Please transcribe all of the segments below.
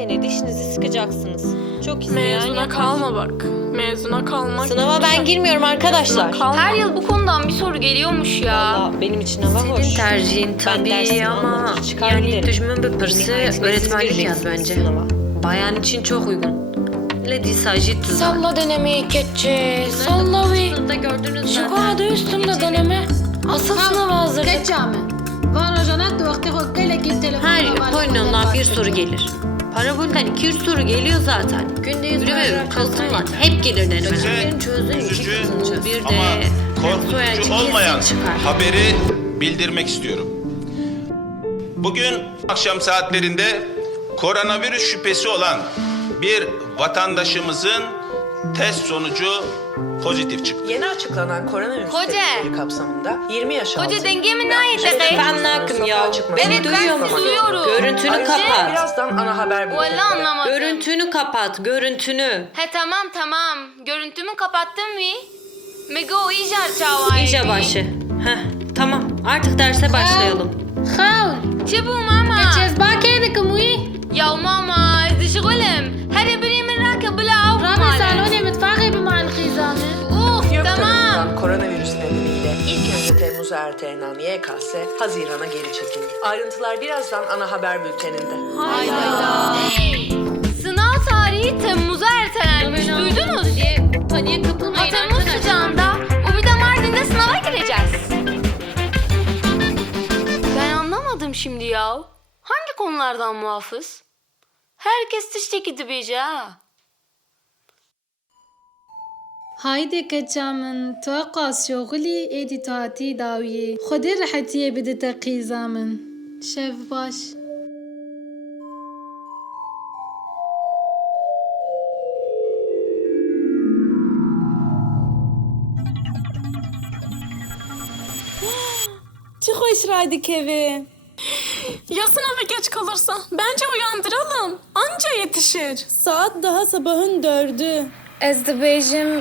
sene dişinizi sıkacaksınız. Çok isteyen Mezuna yapar. kalma bak. Mezuna kalmak. Sınava ben girmiyorum arkadaşlar. Her yıl bu konudan bir soru geliyormuş ya. Valla benim için hava hoş. Senin tercihin Ben tabii dersimi ama anlatır çıkar yani giderim. düşman bir pırsı Nihayetinde siz öğretmenlik gireceksiniz yaz bence. sınava. Bayan için çok uygun. Lady Sajid Tuzak. Salla denemeyi keçe. Salla ve. Sınıfta gördünüz Şu zaten. adı üstünde deneme. Asıl sınava hazır. Her yıl Polinom'dan bir soru gelir. Parabolden 200 soru geliyor zaten. Günde 100 paragraf kalsınlar. Hep gelir denemeler. Benim çözdüğüm 2 üzücü kazanacağız. Bir de ama soyacı korkutucu kesin olmayan çıkar. haberi bildirmek istiyorum. Bugün akşam saatlerinde koronavirüs şüphesi olan bir vatandaşımızın test sonucu pozitif çıktı. Yeni açıklanan koronavirüs Hoca. tedbirleri kapsamında 20 yaş altı. Hoca dengemi ne ayette be? Ben ne yapayım ya? Beni duyuyor musun? duyuyorum. Görüntünü Ayrıca kapat. birazdan ana haber Valla bülteninde. anlamadım. Görüntünü kapat, görüntünü. He tamam. Görüntümü kapattın mı? Mego iyice çavaydı. İyice başı. Heh, tamam artık derse başlayalım. Çabuk mama. Geçeceğiz bakaydık mı? Ya mama dışgulüm. Hadi biri min rakı bula av. Rami salonu mutfağı بمع الخيزانة. YÖK Tamam. tarafından koronavirüs nedeniyle ilk önce Temmuz'a ertelenen YKS Haziran'a geri çekildi. Ayrıntılar birazdan ana haber bülteninde. Sınav tarihi Temmuz'a ertelenmiş. Duydunuz? Paniğe kapılmayın. Temmuz sıcağında o bir de Mardin'de sınava gireceğiz. Ben anlamadım şimdi ya. Hangi konulardan muhafız? Herkes tişteki dibeci ha. هايدي كتشامن توقع شغلي ايدي تعطي داوية خدي راحتي بدي تقي من شاف باش Çok hoş raydık evi. Ya sınava geç kalırsa? Bence uyandıralım. Anca yetişir. Saat daha sabahın 4'ü. Ez dibêjim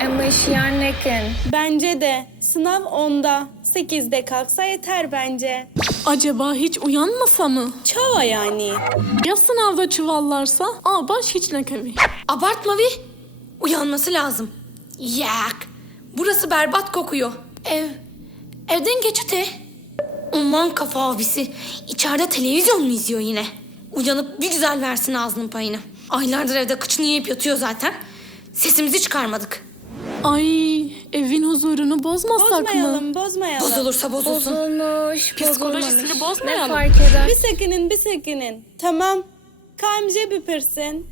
em işyar nekin. Bence de. Sınav 10'da. 8'de kalksa yeter bence. Acaba hiç uyanmasa mı? Çava yani. Ya sınavda çuvallarsa? Aa baş hiç ne kevi. Abartma bir. Uyanması lazım. Yak. Burası berbat kokuyor. Evden geç öte. Aman kafa abisi. İçeride televizyon mu izliyor yine? Uyanıp bir güzel versin ağzının payını. Aylardır evde kıçını yiyip yatıyor zaten. Sesimizi çıkarmadık. Ay evin huzurunu bozmasak mı? Bozmayalım. Bozulursa bozulsun. Bozulmuş, Psikolojisini Ne bozmayalım. fark eder? Bir sakının. Tamam. KMC büpürsün.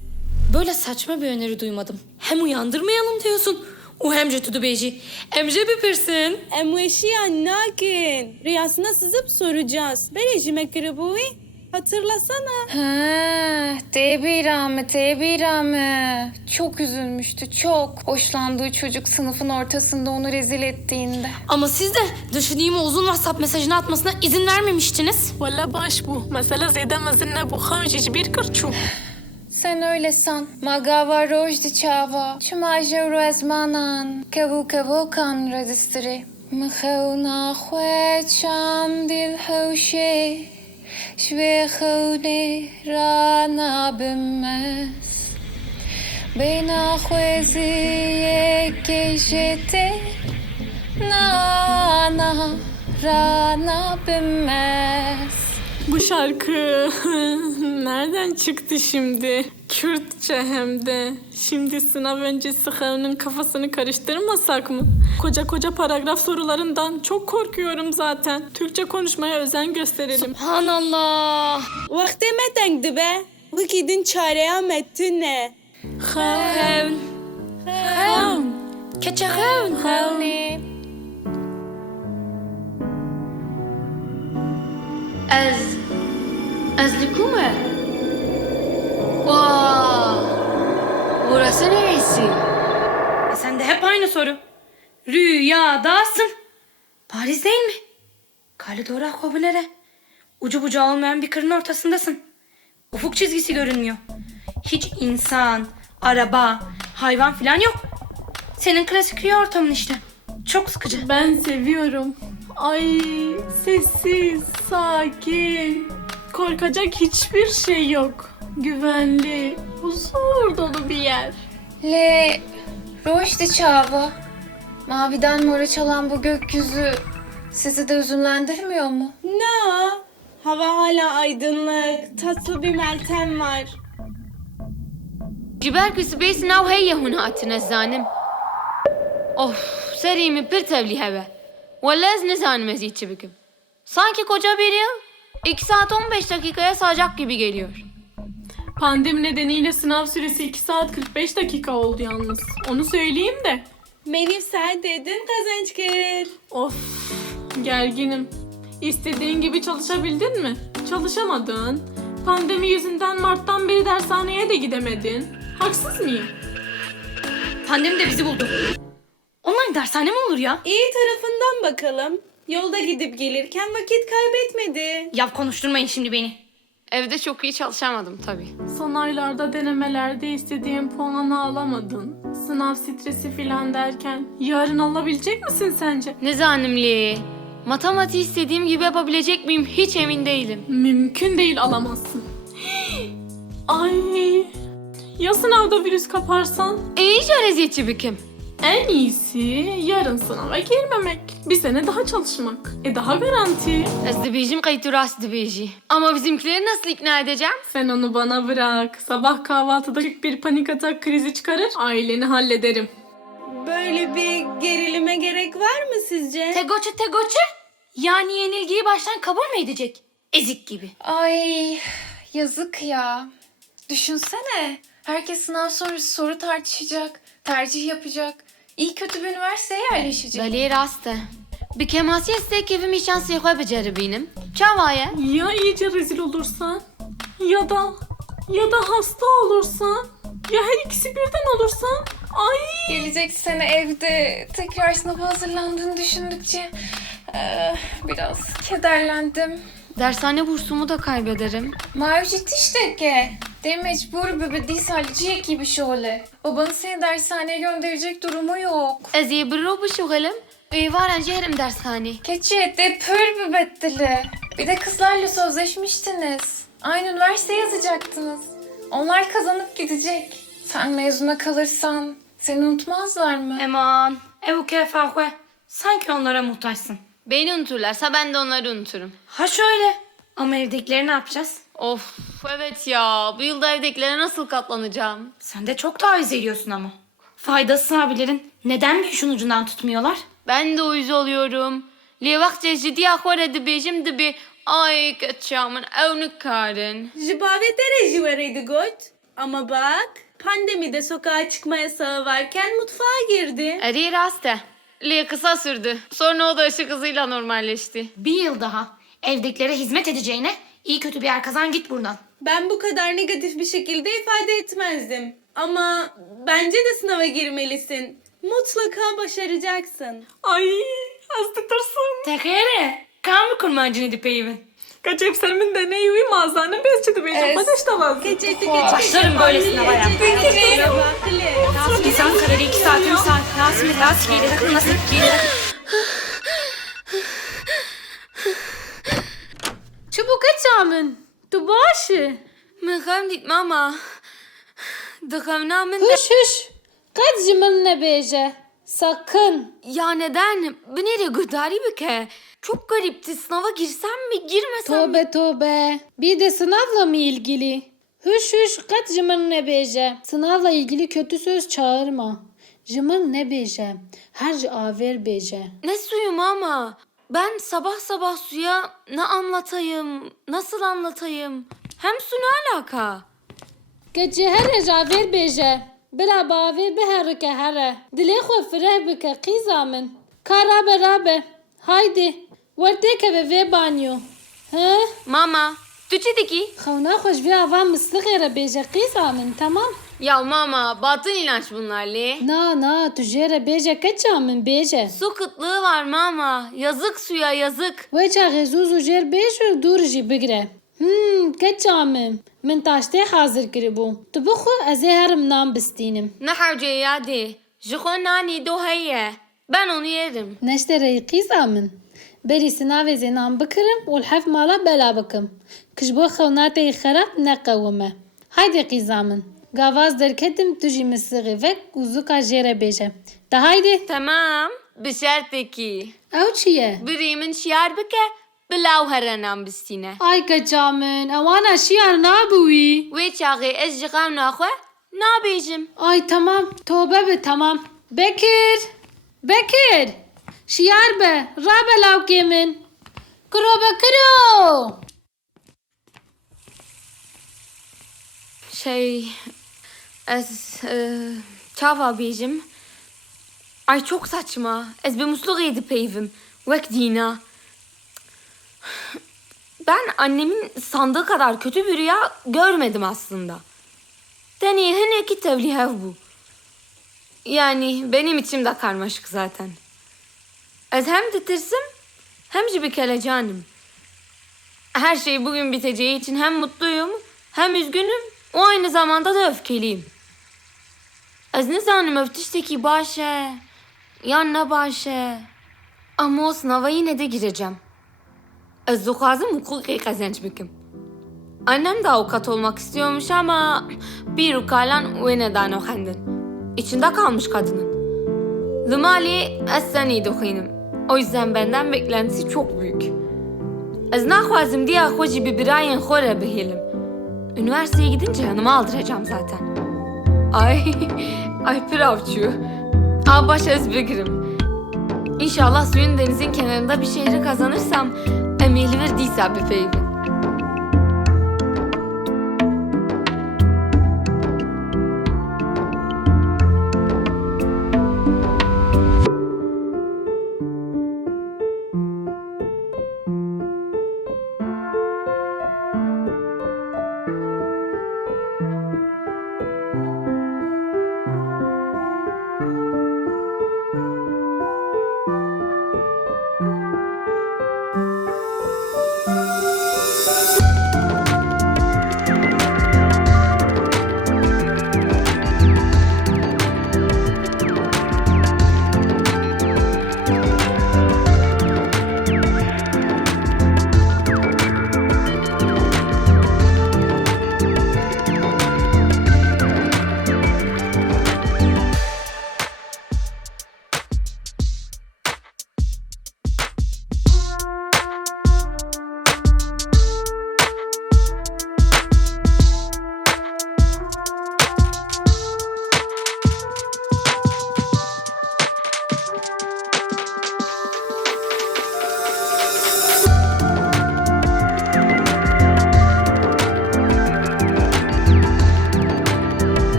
Böyle saçma bir öneri duymadım. Hem uyandırmayalım diyorsun. O hem jötüdü beyci. Emce büpürsün. Emueşiyan nakin. Rüyasına sızıp soracağız. Berecime kırıbuğu. Hatırlasana. Ha, Tebirame. Çok üzülmüştü, çok. Hoşlandığı çocuk sınıfın ortasında onu rezil ettiğinde. Ama siz de düşüneyim uzun WhatsApp mesajını atmasına izin vermemiştiniz. Valla baş bu. Mesela zedemezin bu hancici bir kırçu. Sen öyle san. Magava rojdi çava. Çumaja rozmanan. Kavu kan registri. Mıhavna xweçam dil havşe. Şve xevne rana bimmez. Beyna xweziye keşete. Na rana bimmez. Bu şarkı nereden çıktı şimdi? Kürtçe hem de. Şimdi sınav öncesi Havn'ın kafasını karıştırmasak mı? Koca paragraf sorularından çok korkuyorum zaten. Türkçe konuşmaya özen gösterelim. Subhanallah. Vaktime tenkdi be. Vakidin çareye mettin ne? Havn. Keçe havn. Ez likume. Vaa. Burası neresi? Sen de hep aynı soru. Rüyadasın. Paris değil mi? Kalidora kobilere. Ucu bucağı olmayan bir kırın ortasındasın. Ufuk çizgisi görünmüyor. Hiç insan, araba, hayvan falan yok. Senin klasik rüya ortamın işte. Çok sıkıcı. Ben seviyorum. Ay sessiz, sakin. Korkacak hiçbir şey yok. güvenli, huzur dolu bir yer. Le Roşdi çava. Maviden mora çalan bu gökyüzü sizi de üzünlendirmiyor mu? No. Hava hala aydınlık. Tatlı bir Meltem var. جبالك سبيس ناو هي هنا الزانم. Of serimi bir tevli heve. Vallahi ne zanim eziyet çebikim. Sanki koca bir yıl 2 saat 15 dakikaya sığacak gibi geliyor. Pandemi nedeniyle sınav süresi 2 saat 45 dakika oldu yalnız. Onu söyleyeyim de. Benim dedin kazançgır. Of, gerginim. İstediğin gibi çalışabildin mi? Çalışamadın. Pandemi yüzünden Mart'tan beri dershaneye de gidemedin. Haksız mıyım? Pandemi de bizi buldu. Online dershane mi olur ya? İyi tarafından bakalım. Yolda gidip gelirken vakit kaybetmedi. Ya konuşturmayın şimdi beni. Evde çok iyi çalışamadım tabii. Son aylarda denemelerde istediğin puanı alamadın. Sınav stresi filan derken yarın alabilecek misin sence? Ne zanimli. Matematiği istediğim gibi yapabilecek miyim hiç emin değilim. Mümkün değil, alamazsın. Ay, ya sınavda virüs kaparsan? İyice eziyet çebikim. En iyisi yarın sınava girmemek. Bir sene daha çalışmak. Daha garanti. Ezdibijim kayıtı rast dibiji. Ama bizimkileri nasıl ikna edeceğim? Sen onu bana bırak. Sabah kahvaltıda küçük bir panik atak krizi çıkarır. Aileni hallederim. Böyle bir gerilime gerek var mı sizce? Tegoçe. Yani yenilgiyi baştan kabul mü edecek? Ezik gibi. Ay yazık ya. Düşünsene. Herkes sınav sonrası soru tartışacak. Tercih yapacak. İyi kötü bir üniversiteye yerleşecek. Veli raste. Bir kemasiyet istek evim işan seyhwe beceribeynim. Çavaya. Ya iyice rezil olursan? Ya da hasta olursan? Ya her ikisi birden olursan? Ay! Gelecek sene evde tekrar sınava hazırlandığını düşündükçe biraz kederlendim. Dershane bursumu da kaybederim. Mevcut işte ki. De mecbur bir salcıya gibi şöyle. Babanın seni dershaneye gönderecek durumu yok. Eziye bir bu şoğalım. Varen cehrim dershane. Keçi de pür bettili. Bir de kızlarla sözleşmiştiniz. Aynı üniversite yazacaktınız. Onlar kazanıp gidecek. Sen mezuna kalırsan seni unutmazlar mı? Eman. Evu kefahwe. Sanki onlara muhtaçsın. Beni unuturlarsa ben de onları unuturum. Ha şöyle. Ama evdekileri ne yapacağız? Of evet ya. Bu yılda evdekilere nasıl katlanacağım? Sen de çok taviz veriyorsun ama. Faydasız abilerin neden bir işin ucundan tutmuyorlar? Ben de uyuz oluyorum. Li vakti ciddi akvar edibijim dibi. Ay kaçamın evnik karın. Jibave derece vereydi goç. Ama bak, pandemide sokağa çıkma yasağı varken mutfağa girdi. Eri raste. Li kısa sürdü. Sonra o da ışık hızıyla normalleşti. Bir yıl daha evdekilere hizmet edeceğine iyi kötü bir yer kazan git buradan. Ben bu kadar negatif bir şekilde ifade etmezdim. Ama bence de sınava girmelisin. Mutlaka başaracaksın. Ay! Az tutursun. Tekere. Kan kurmancını dipeyimi. Kaçıp senin de ne yuvi mağazanın bezçidi beyeceğim. Hadi işte vazgeç. Geçirdi. Başlarım böyle sınava ya. İnsan kararı 2 saat 3 saat. Nasıl giyilir? Nasıl giyilir? çabuk açamın. Tu başı. من خمدت ماما دخلنا من Hüş. Kaç cımın ne bece. Sakın. Ya neden? Bu nereye gırdari bir ke? Çok garipti. Sınava girsem mi girmesem mi? Tövbe. Bir de sınavla mı ilgili? Hüş. Kaç cımın ne bece. Sınavla ilgili kötü söz çağırma. Cımın ne bece. Her aver bece. Ne suyu mama? Ben sabah sabah suya ne anlatayım? Nasıl anlatayım? Hem su ne alaka? Gece her aver bece. Bira baver beherke here. Dile xwe fireh bike qîzamın. Ka rabe. Haydi. Werdeke ve banyo. He? Mama, tüçedeki. Xewna xweş vê ava misliqê bêje qîzamın, tamam? Ya mama, batın ilaç bunlar li. Na, tu jê re bêje keça min bêje. Su kıtlığı var mama. Yazık suya yazık. Weça xêzûz û jêr bêj dûr jî bigire. Keça min taştê hazır kiribû. Tu bixwe ez ê herim nan bistînim. Ne havcaya de. Jixo nani do heye. Ben onu yerim. Neştereyî qîzamın. Berî sinavê zê nan bikirim û li hev mala bela bikim. Kij bo xewnateyî xerab neqewime. Haydi kızamın. Gavaz derketim tuji mısırı ve kuzu kajere beje. Da haydi. Tamam. Bişerteki. Ev çiye? Birimin şiar bike. Bilav herenam bistine. Ay kaçamın. Avana şiar nabuvi. Ve çağı ez jıgam nakhwe. Nabijim. Ay tamam. Tövbe be tamam. Bekir. Bekir. Şiar be. Rabe lav kemin. Kuro be kuro. Ez çava bijim. Ay çok saçma. Ez bir musluk edip evim. Vek dina. Ben annemin sandığı kadar kötü bir rüya görmedim aslında. Deneyin ki tevlihev bu. Yani benim içim de karmaşık zaten. Ez hem titirsim hem jibikelecanim. Her şey bugün biteceği için hem mutluyum hem üzgünüm. O aynı zamanda da öfkeliyim. Ez ne zanım öftüşteki başe. Ya ne başe. Ama o sınava yine de gireceğim. Ez zukazım hukuki kazanç bikim. Annem de avukat olmak istiyormuş ama bir ukalan ve neden o kendin. İçinde kalmış kadının. Limali ez seni dokuynum. O yüzden benden beklentisi çok büyük. Ez nakhwazim diye hoji bir birayen khore behelim. Üniversiteye gidince yanıma aldıracağım zaten. Ay piravçu. Baş ez bigirim. İnşallah suyun denizin kenarında bir şehri kazanırsam emeli verdiyse bir feyvi.